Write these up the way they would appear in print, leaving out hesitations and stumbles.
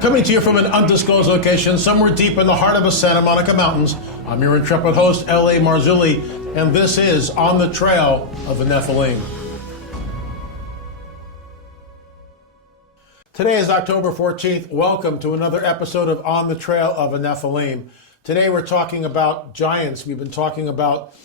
Coming to you from an undisclosed location somewhere deep in the heart of the Santa Monica Mountains, I'm your intrepid host, L.A. Marzulli, and this is On the Trail of the Nephilim. Today is October 14th. Welcome to another episode of On the Trail of the Nephilim. Today we're talking about giants. We've been talking about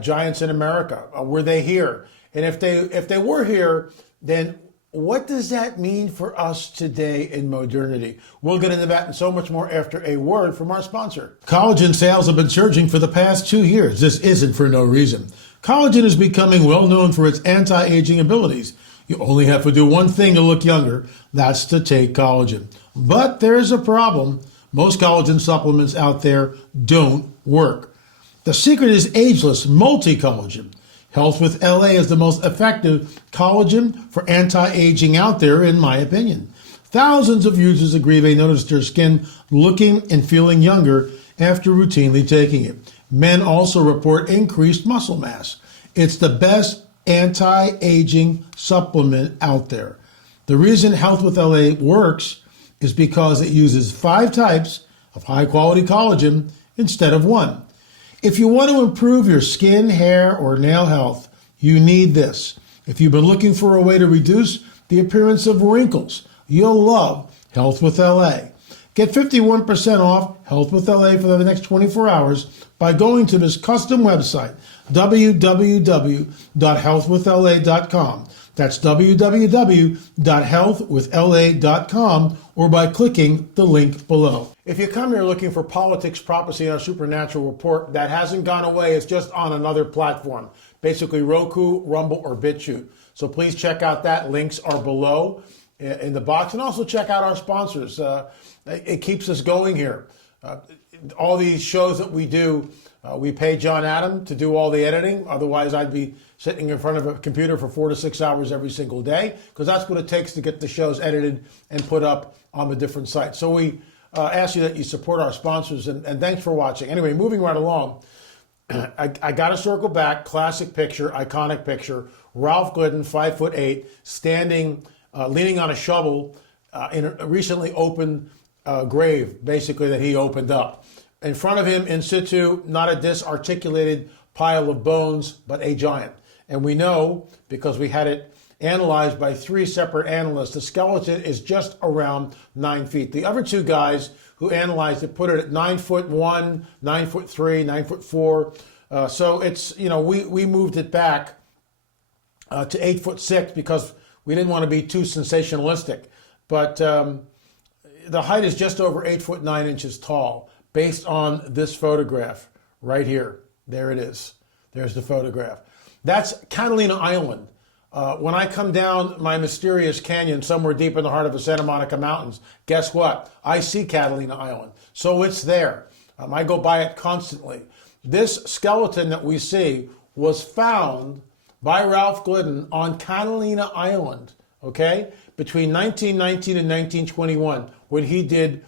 giants in America. Were they here? And if they were here, then what does that mean for us today in modernity? We'll get into that and so much more after a word from our sponsor. Collagen sales have been surging for the past 2 years. This isn't for no reason. Collagen is becoming well known for its anti-aging abilities. You only have to do one thing to look younger. That's to take collagen. But there's a problem. Most collagen supplements out there don't work. The secret is ageless multi-collagen. Health with LA is the most effective collagen for anti-aging out there, in my opinion. Thousands of users agree they notice their skin looking and feeling younger after routinely taking it. Men also report increased muscle mass. It's the best anti-aging supplement out there. The reason Health with LA works is because it uses 5 types of high-quality collagen instead of 1. If you want to improve your skin, hair, or nail health, you need this. If you've been looking for a way to reduce the appearance of wrinkles, you'll love Health with LA. Get 51% off Health with LA for the next 24 hours by going to this custom website, www.healthwithla.com. That's www.healthwithla.com, or by clicking the link below. If you come here looking for politics, prophecy, and a supernatural report, that hasn't gone away. It's just on another platform, basically Roku, Rumble, or Bitchute. So please check out that. Links are below in the box. And also check out our sponsors. It keeps us going here. All these shows that we do, we pay John Adam to do all the editing. Otherwise, I'd be sitting in front of a computer for 4 to 6 hours every single day, because that's what it takes to get the shows edited and put up on the different sites. So we ask you that you support our sponsors, and thanks for watching. Anyway, moving right along, I got to circle back. Classic picture, iconic picture. Ralph Glidden, 5'8", standing, leaning on a shovel in a recently opened grave, basically, that he opened up. In front of him, in situ, not a disarticulated pile of bones, but a giant. And we know, because we had it analyzed by 3 separate analysts, the skeleton is just around 9 feet. The other 2 guys who analyzed it put it at 9'1", 9'3", 9'4". So it's, we moved it back to 8'6" because we didn't want to be too sensationalistic. But the height is just over 8'9" tall, based on this photograph right here. There it is. There's the photograph. That's Catalina Island. When I come down my mysterious canyon somewhere deep in the heart of the Santa Monica Mountains, guess what? I see Catalina Island. So it's there. I go by it constantly. This skeleton that we see was found by Ralph Glidden on Catalina Island, okay, between 1919 and 1921, when he did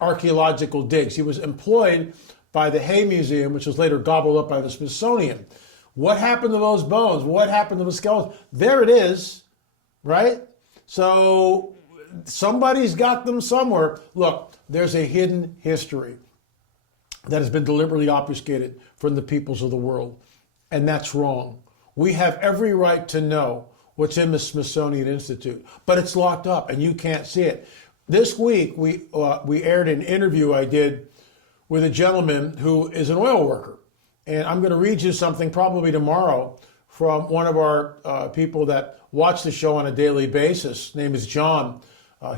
archaeological digs. He was employed by the Hay Museum, which was later gobbled up by the Smithsonian. What happened to those bones? What happened to the skeleton? There it is, right? So somebody's got them somewhere. Look, there's a hidden history that has been deliberately obfuscated from the peoples of the world, and that's wrong. We have every right to know what's in the Smithsonian Institute, but it's locked up and you can't see it. This week, we aired an interview I did with a gentleman who is an oil worker. And I'm going to read you something probably tomorrow from one of our people that watch the show on a daily basis. His name is John.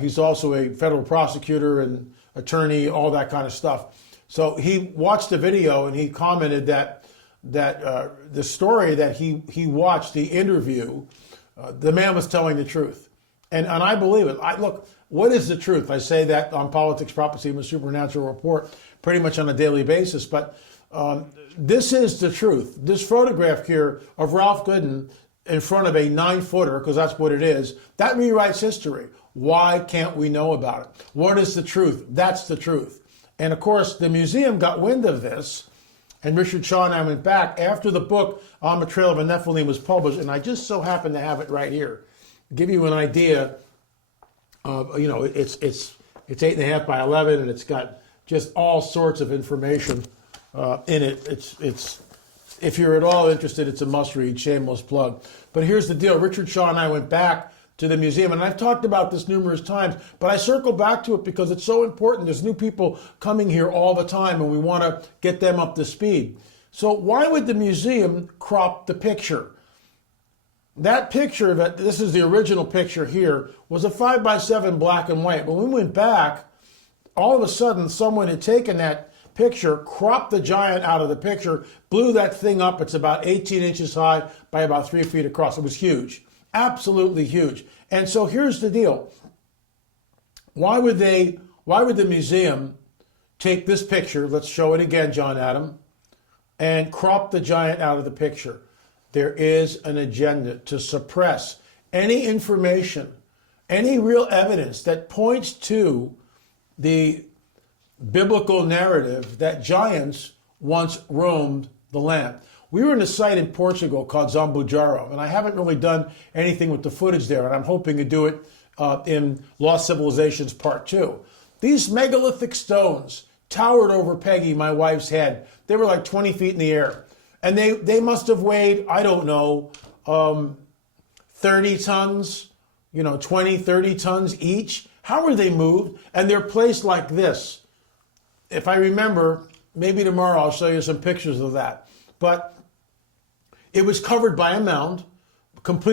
He's also a federal prosecutor and attorney, all that kind of stuff. So he watched the video and he commented that the story that he watched, the interview, the man was telling the truth. And I believe it. Look, what is the truth? I say that on Politics, Prophecy, and the Supernatural Report pretty much on a daily basis. But this is the truth. This photograph here of Ralph Glidden in front of a 9-footer, because that's what it is, that rewrites history. Why can't we know about it? What is the truth? That's the truth. And of course, the museum got wind of this, and Richard Shaw and I went back after the book On the Trail of the Nephilim was published, and I just so happen to have it right here. Give you an idea It's 8.5 by 11, and it's got just all sorts of information in it. It's if you're at all interested, it's a must-read. Shameless plug. But here's the deal: Richard Shaw and I went back to the museum, and I've talked about this numerous times, but I circle back to it because it's so important. There's new people coming here all the time, and we want to get them up to speed. So why would the museum crop the picture? That picture, this is the original picture here, was a 5 by 7 black and white. When we went back, all of a sudden someone had taken that picture, cropped the giant out of the picture, blew that thing up. It's about 18 inches high by about 3 feet across. It was huge, absolutely huge. And so here's the deal. Why would the museum take this picture, let's show it again, John Adam, and crop the giant out of the picture? There is an agenda to suppress any information, any real evidence that points to the biblical narrative that giants once roamed the land. We were in a site in Portugal called Zambujaro, and I haven't really done anything with the footage there, and I'm hoping to do it in Lost Civilizations Part 2. These megalithic stones towered over Peggy, my wife's head. They were like 20 feet in the air. And they must have weighed, I don't know, 30 tons, 20, 30 tons each. How were they moved? And they're placed like this. If I remember, maybe tomorrow I'll show you some pictures of that. But it was covered by a mound,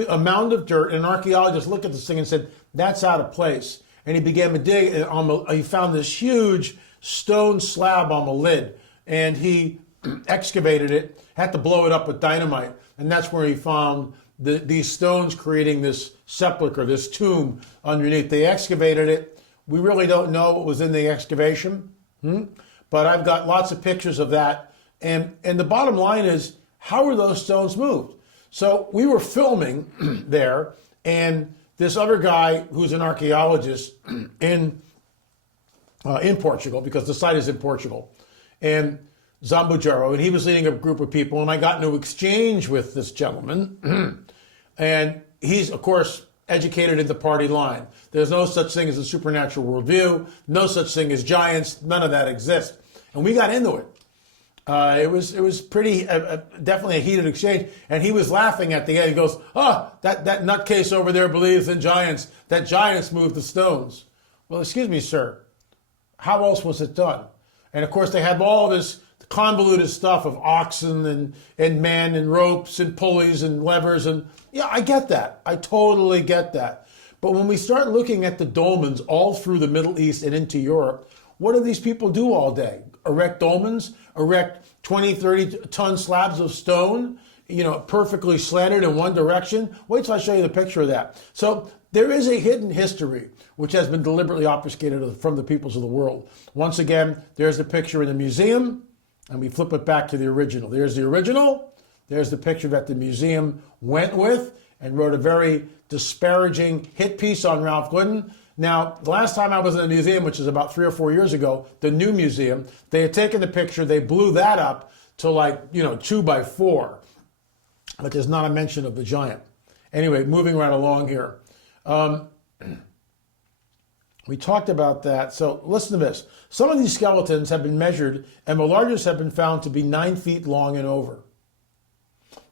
a mound of dirt. And an archaeologist looked at this thing and said, that's out of place. And he began to dig, and he found this huge stone slab on the lid. And he excavated it, had to blow it up with dynamite, and that's where he found these stones creating this sepulcher, this tomb underneath. They excavated it. We really don't know what was in the excavation, but I've got lots of pictures of that. And the bottom line is, how were those stones moved? So we were filming there, and this other guy who's an archaeologist in Portugal, because the site is in Portugal, and Zambujaro, and he was leading a group of people, and I got into exchange with this gentleman, and he's, of course, educated in the party line. There's no such thing as a supernatural worldview, no such thing as giants, none of that exists. And we got into it. It was pretty, definitely a heated exchange, and he was laughing at the end. He goes, that nutcase over there believes in giants, that giants move the stones. Well, excuse me, sir, how else was it done? And of course, they have all this convoluted stuff of oxen and men and ropes and pulleys and levers. And yeah, I get that. I totally get that. But when we start looking at the dolmens all through the Middle East and into Europe, what do these people do all day? Erect dolmens, erect 20, 30 ton slabs of stone, perfectly slanted in one direction. Wait till I show you the picture of that. So there is a hidden history which has been deliberately obfuscated from the peoples of the world. Once again, there's the picture in the museum. And we flip it back to the original. There's the original. There's the picture that the museum went with and wrote a very disparaging hit piece on Ralph Glidden. Now, the last time I was in the museum, which is about 3 or 4 years ago, the new museum, they had taken the picture, they blew that up to 2 by 4. But there's not a mention of the giant. Anyway, moving right along here. We talked about that. So listen to this. Some of these skeletons have been measured, and the largest have been found to be 9 feet long and over.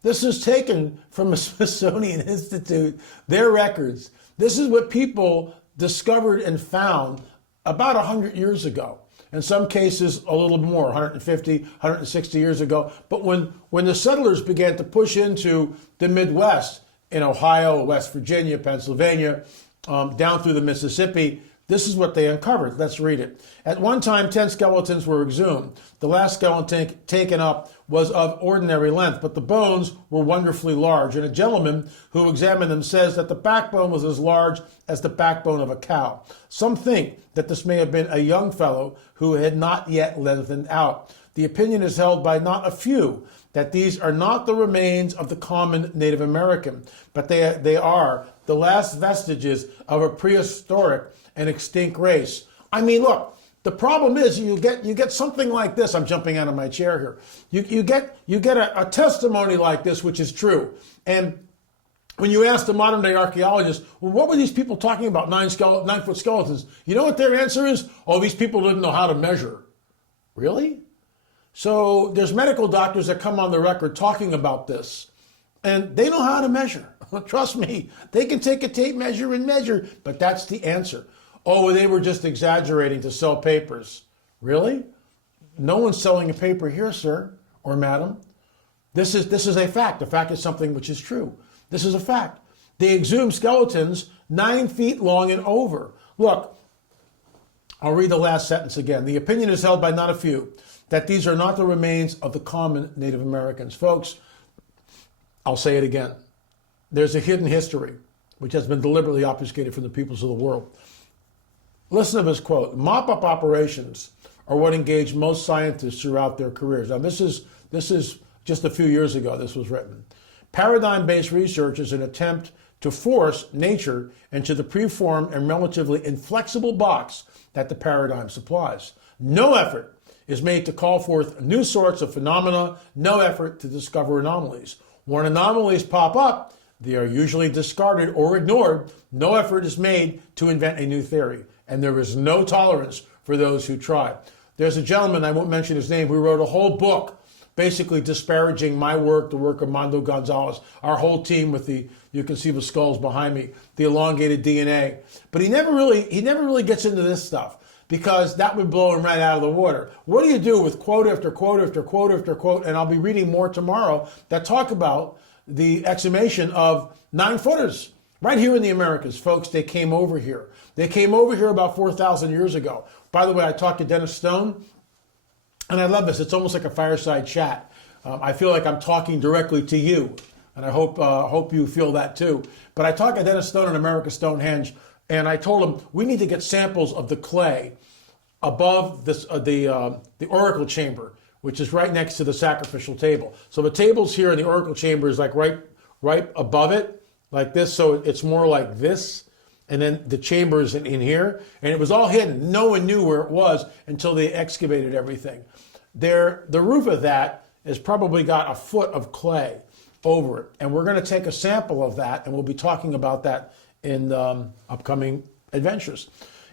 This is taken from the Smithsonian Institute, their records. This is what people discovered and found about 100 years ago. In some cases, a little more, 150, 160 years ago. But when the settlers began to push into the Midwest, in Ohio, West Virginia, Pennsylvania, down through the Mississippi, this is what they uncovered. Let's read it. At one time, 10 skeletons were exhumed. The last skeleton taken up was of ordinary length, but the bones were wonderfully large. And a gentleman who examined them says that the backbone was as large as the backbone of a cow. Some think that this may have been a young fellow who had not yet lengthened out. The opinion is held by not a few that these are not the remains of the common Native American, but they are the last vestiges of a prehistoric and extinct race. I mean, look, the problem is you get something like this. I'm jumping out of my chair here. You get a testimony like this, which is true. And when you ask the modern day archaeologists, well, what were these people talking about, 9-foot skeletons? You know what their answer is? Oh, these people didn't know how to measure. Really? So there's medical doctors that come on the record talking about this, and they know how to measure. Trust me, they can take a tape measure and measure, but that's the answer. Oh, they were just exaggerating to sell papers. Really? No one's selling a paper here, sir or madam. This is a fact. A fact is something which is true. This is a fact. They exhumed skeletons 9 feet long and over. Look, I'll read the last sentence again. The opinion is held by not a few that these are not the remains of the common Native Americans. Folks, I'll say it again. There's a hidden history which has been deliberately obfuscated from the peoples of the world. Listen to this quote. Mop-up operations are what engage most scientists throughout their careers. Now, this is just a few years ago this was written. Paradigm-based research is an attempt to force nature into the preformed and relatively inflexible box that the paradigm supplies. No effort is made to call forth new sorts of phenomena, no effort to discover anomalies. When anomalies pop up, they are usually discarded or ignored. No effort is made to invent a new theory, and there is no tolerance for those who try. There's a gentleman, I won't mention his name, who wrote a whole book basically disparaging my work, the work of Mando Gonzalez, our whole team with you can see the skulls behind me, the elongated DNA. But he never really gets into this stuff because that would blow him right out of the water. What do you do with quote after quote after quote after quote? And I'll be reading more tomorrow that talk about the exhumation of 9-footers right here in the Americas. Folks, they came over here. They came over here about 4,000 years ago. By the way, I talked to Dennis Stone, and I love this. It's almost like a fireside chat. I feel like I'm talking directly to you, and I hope you feel that too. But I talked to Dennis Stone in America's Stonehenge, and I told him we need to get samples of the clay above this, the oracle chamber, which is right next to the sacrificial table. So the table's here, and the oracle chamber is like right above it, like this. So it's more like this. And then the chamber is in here, and it was all hidden. No one knew where it was until they excavated everything. The roof of that has probably got a foot of clay over it, and we're going to take a sample of that, and we'll be talking about that in upcoming adventures.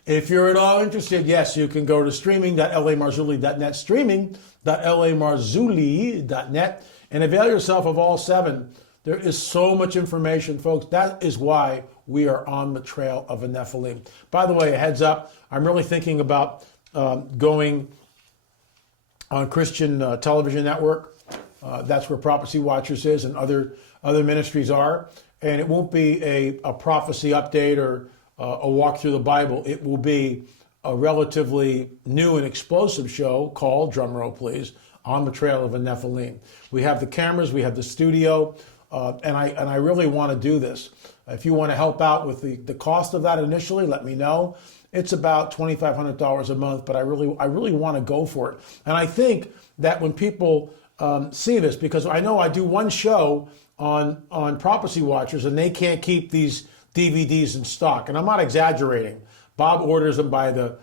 If you're at all interested, yes, you can go to streaming.lamarzulli.net, streaming.lamarzulli.net, and avail yourself of all 7. There is so much information, folks. That is why we are on the trail of a Nephilim. By the way, a heads up, I'm really thinking about going on Christian television network. That's where Prophecy Watchers is and other ministries are. And it won't be a prophecy update or a walk through the Bible. It will be a relatively new and explosive show called, drumroll please, On the Trail of a Nephilim. We have the cameras, we have the studio, and I really want to do this. If you want to help out with the cost of that initially, let me know. It's about $2,500 a month, but I really want to go for it. And I think that when people see this, because I know I do one show on Prophecy Watchers, and they can't keep these DVDs in stock, and I'm not exaggerating. Bob orders them by the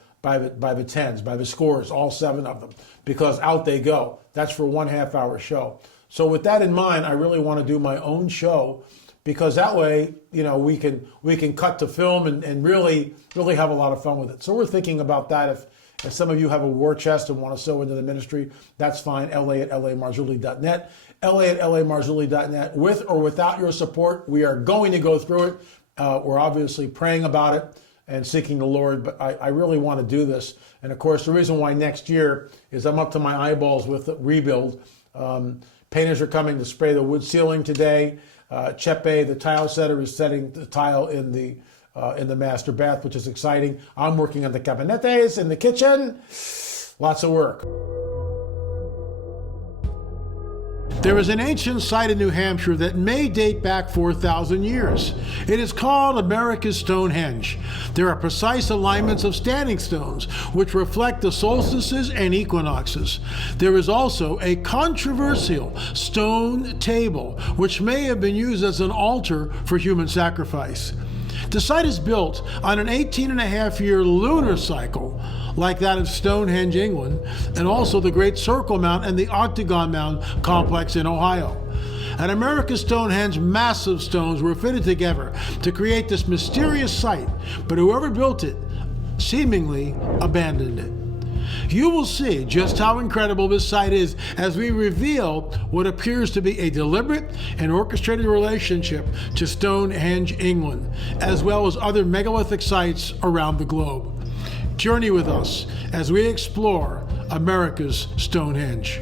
tens, by the scores, all 7 of them, because out they go. That's for 1 half-hour show. So with that in mind, I really want to do my own show, because that way, we can cut to film and really have a lot of fun with it. So we're thinking about that. If some of you have a war chest and want to sow into the ministry, that's fine. LA@lamarzulli.net, LA@lamarzulli.net. With or without your support, we are going to go through it. We're obviously praying about it and seeking the Lord, but I really want to do this. And of course, the reason why next year is I'm up to my eyeballs with the rebuild. Painters are coming to spray the wood ceiling today. Chepe, the tile setter, is setting the tile in the master bath, which is exciting. I'm working on the cabinetes in the kitchen. Lots of work. There is an ancient site in New Hampshire that may date back 4,000 years. It is called America's Stonehenge. There are precise alignments of standing stones, which reflect the solstices and equinoxes. There is also a controversial stone table, which may have been used as an altar for human sacrifice. The site is built on an 18-and-a-half-year lunar cycle, like that of Stonehenge, England, and also the Great Circle Mound and the Octagon Mound complex in Ohio. At America's Stonehenge, massive stones were fitted together to create this mysterious site, but whoever built it seemingly abandoned it. You will see just how incredible this site is as we reveal what appears to be a deliberate and orchestrated relationship to Stonehenge, England, as well as other megalithic sites around the globe. Journey with us as we explore America's Stonehenge.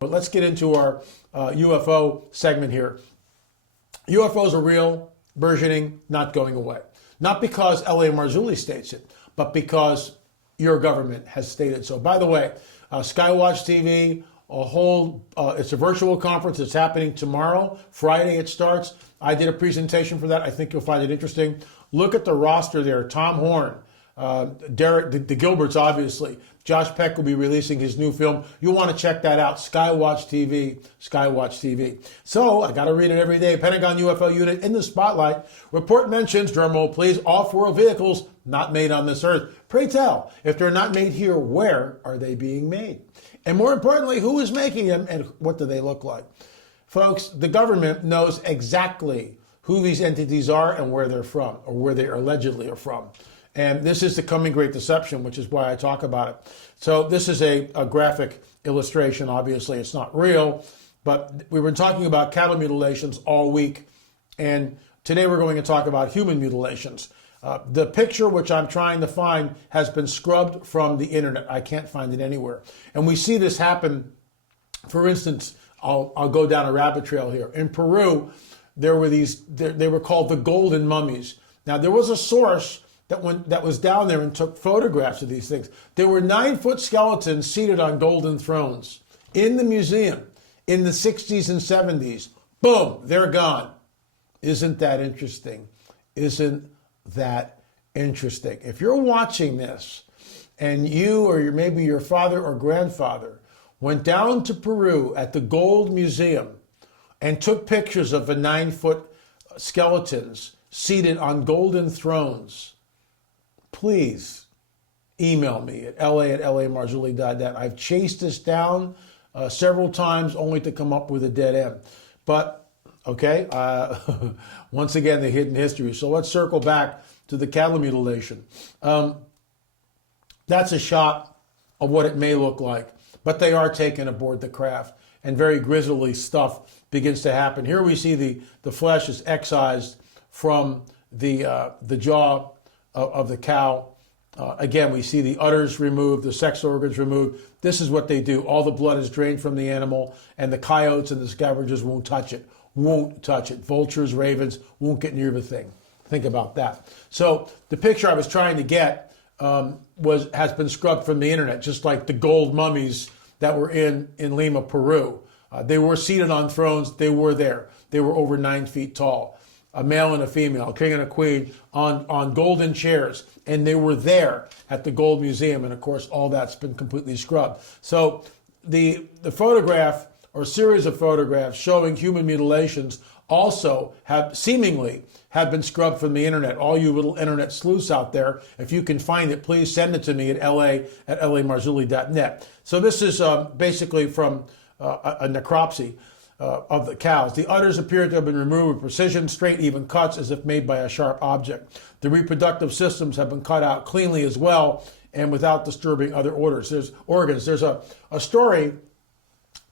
But let's get into our UFO segment here. UFOs are real, burgeoning, not going away. Not because L.A. Marzulli states it, but because your government has stated so. By the way, Skywatch TV, it's a virtual conference. It's happening tomorrow. Friday it starts. I did a presentation for that. I think you'll find it interesting. Look at the roster there. Tom Horn, Derek, the Gilberts, obviously. Josh Peck will be releasing his new film. You'll want to check that out. Skywatch TV, Skywatch TV. So, I got to read it every day. Pentagon UFO unit in the spotlight. Report mentions, drumroll please, off-world vehicles not made on this earth. Pray tell, if they're not made here, where are they being made? And more importantly, who is making them and what do they look like? Folks, the government knows exactly who these entities are and where they're from, or where they allegedly are from. And this is the coming great deception, which is why I talk about it. So this is a graphic illustration. Obviously, it's not real, but we've been talking about cattle mutilations all week. And today we're going to talk about human mutilations. The picture, which I'm trying to find, has been scrubbed from the internet. I can't find it anywhere. And we see this happen. For instance, I'll go down a rabbit trail here. In Peru, there were they were called the golden mummies. Now, there was a source that was down there and took photographs of these things. There were 9-foot skeletons seated on golden thrones in the museum in the 60s and 70s. Boom, they're gone. Isn't that interesting? Isn't that interesting? If you're watching this and you or maybe your father or grandfather went down to Peru at the Gold Museum and took pictures of the 9-foot skeletons seated on golden thrones, please email me at la@lamarzulli.net. I've chased this down several times only to come up with a dead end. But, okay, once again, the hidden history. So let's circle back to the cattle mutilation. That's a shot of what it may look like, but they are taken aboard the craft, and very grisly stuff begins to happen. Here we see the flesh is excised from the jaw of the cow. Again, we see the udders removed, the sex organs removed. This is what they do. All the blood is drained from the animal, and the coyotes and the scavengers won't touch it. Won't touch it. Vultures, ravens won't get near the thing. Think about that. So the picture I was trying to get has been scrubbed from the internet, just like the gold mummies that were in Lima, Peru. They were seated on thrones. They were there. They were over 9 feet tall. A male and a female, a king and a queen, on golden chairs. And they were there at the Gold Museum. And of course, all that's been completely scrubbed. So the photograph or series of photographs showing human mutilations also seemingly have been scrubbed from the internet. All you little internet sleuths out there, if you can find it, please send it to me at la@lamarzulli.net. So this is basically from a necropsy of the cows. The udders appear to have been removed with precision, straight, even cuts as if made by a sharp object. The reproductive systems have been cut out cleanly as well and without disturbing other organs. There's a story.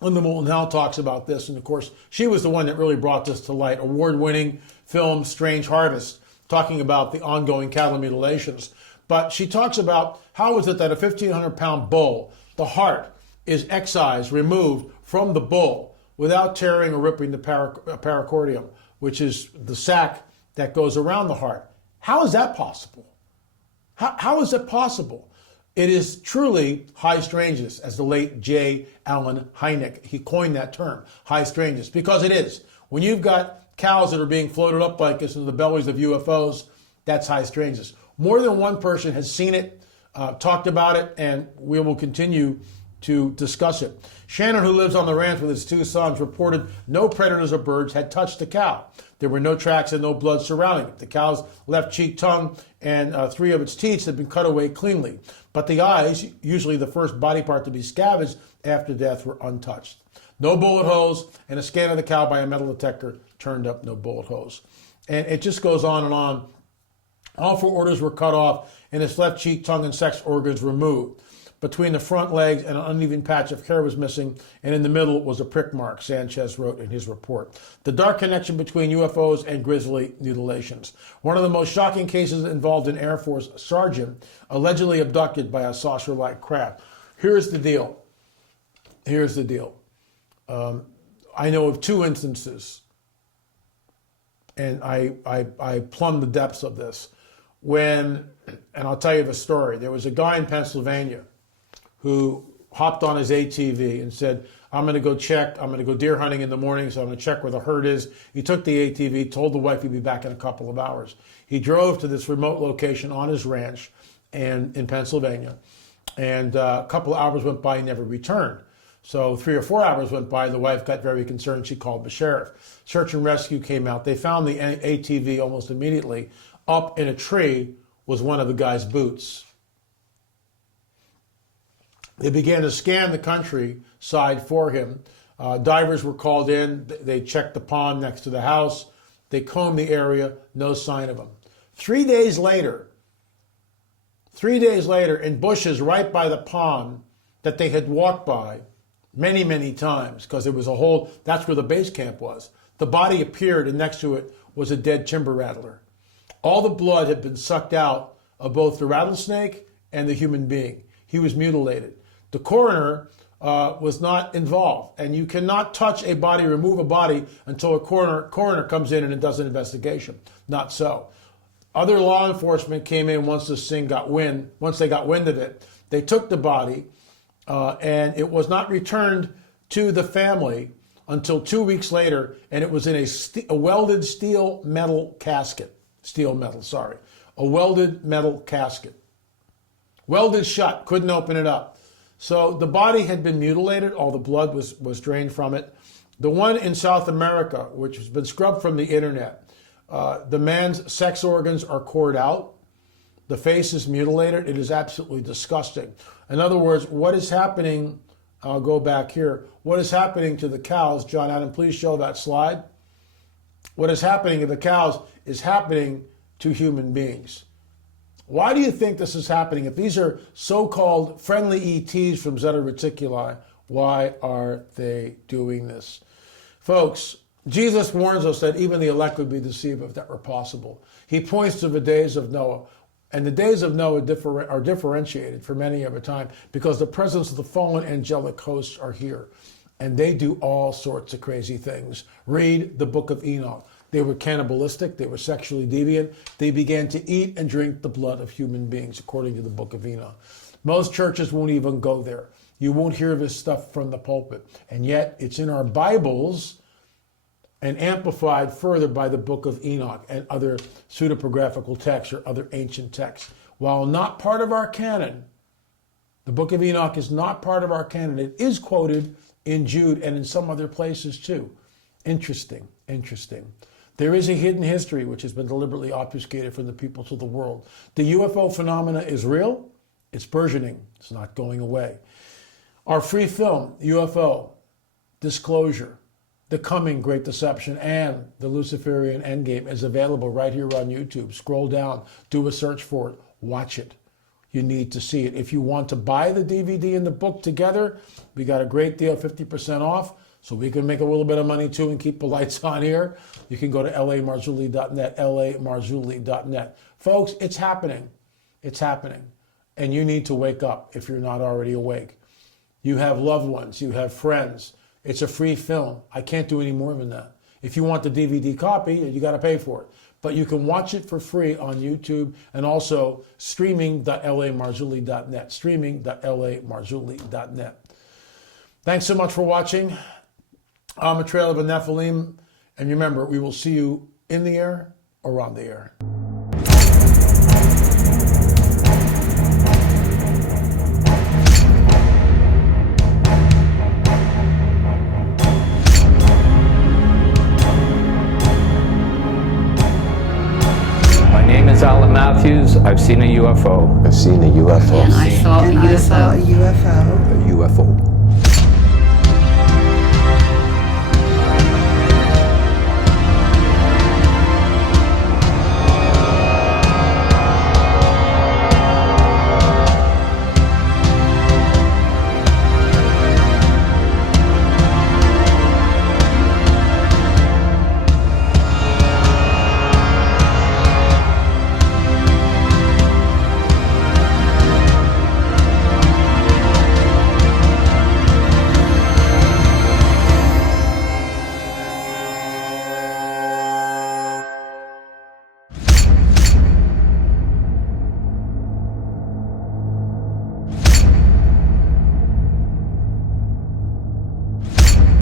Linda Moulton Howe talks about this, and of course, she was the one that really brought this to light. Award-winning film Strange Harvest, talking about the ongoing cattle mutilations. But she talks about how is it that a 1,500-pound bull, the heart, is excised, removed from the bull without tearing or ripping the pericardium, which is the sac that goes around the heart. How is that possible? How is it possible? It is truly high strangeness, as the late J. Allen Hynek, he coined that term, high strangeness, because it is. When you've got cows that are being floated up like this into the bellies of UFOs, that's high strangeness. More than one person has seen it, talked about it, and we will continue to discuss it. Shannon, who lives on the ranch with his 2 sons, reported no predators or birds had touched the cow. There were no tracks and no blood surrounding it. The cow's left cheek, tongue, and 3 of its teeth had been cut away cleanly. But the eyes, usually the first body part to be scavenged after death, were untouched. No bullet holes, and a scan of the cow by a metal detector turned up no bullet holes. And it just goes on and on. All 4 orders were cut off, and its left cheek, tongue, and sex organs removed. Between the front legs, and an uneven patch of hair was missing, and in the middle was a prick mark, Sanchez wrote in his report. The dark connection between UFOs and grisly mutilations. One of the most shocking cases involved an Air Force sergeant allegedly abducted by a saucer-like craft. Here's the deal. Here's the deal. I know of 2 instances, and I plumbed the depths of this. And I'll tell you the story. There was a guy in Pennsylvania who hopped on his ATV and said, I'm going to go check. I'm going to go deer hunting in the morning, so I'm going to check where the herd is. He took the ATV, told the wife he'd be back in a couple of hours. He drove to this remote location on his ranch and in Pennsylvania, and a couple of hours went by, he never returned. So 3 or 4 hours went by, the wife got very concerned. She called the sheriff. Search and rescue came out. They found the ATV almost immediately. Up in a tree was one of the guy's boots. They began to scan the countryside for him. Divers were called in. They checked the pond next to the house. They combed the area. No sign of him. 3 days later, in bushes right by the pond that they had walked by many, many times, because it was a whole, that's where the base camp was. The body appeared, and next to it was a dead timber rattler. All the blood had been sucked out of both the rattlesnake and the human being. He was mutilated. The coroner was not involved, and you cannot touch a body, remove a body, until a coroner comes in and does an investigation. Not so. Other law enforcement came in once they got wind of it. They took the body, and it was not returned to the family until 2 weeks later, and it was in a welded a welded metal casket. welded shut, couldn't open it up. So the body had been mutilated, all the blood was drained from it. The one in South America, which has been scrubbed from the internet, the man's sex organs are cored out. The face is mutilated. It is absolutely disgusting. In other words, what is happening, I'll go back here, what is happening to the cows, John Adam, please show that slide. What is happening to the cows is happening to human beings. Why do you think this is happening? If these are so-called friendly ETs from Zeta Reticuli, why are they doing this? Folks, Jesus warns us that even the elect would be deceived if that were possible. He points to the days of Noah. And the days of Noah are differentiated for many of a time because the presence of the fallen angelic hosts are here. And they do all sorts of crazy things. Read the book of Enoch. They were cannibalistic. They were sexually deviant. They began to eat and drink the blood of human beings, according to the book of Enoch. Most churches won't even go there. You won't hear this stuff from the pulpit. And yet it's in our Bibles and amplified further by the book of Enoch and other pseudepigraphical texts or other ancient texts. While not part of our canon, the book of Enoch is not part of our canon. It is quoted in Jude and in some other places too. Interesting, interesting. There is a hidden history which has been deliberately obfuscated from the people to the world. The UFO phenomena is real. It's burgeoning. It's not going away. Our free film, UFO, Disclosure, The Coming Great Deception, and the Luciferian Endgame is available right here on YouTube. Scroll down, do a search for it, watch it. You need to see it. If you want to buy the DVD and the book together, we got a great deal, 50% off, so we can make a little bit of money too and keep the lights on here. You can go to lamarzulli.net, lamarzulli.net. Folks, it's happening. It's happening. And you need to wake up if you're not already awake. You have loved ones, you have friends. It's a free film. I can't do any more than that. If you want the DVD copy, you got to pay for it. But you can watch it for free on YouTube and also streaming.lamarzulli.net, streaming.lamarzulli.net. Thanks so much for watching. I'm a Trail of a Nephilim. And remember, we will see you in the air or on the air. Matthews, I've seen a UFO. I've seen a UFO. I saw a UFO. A UFO.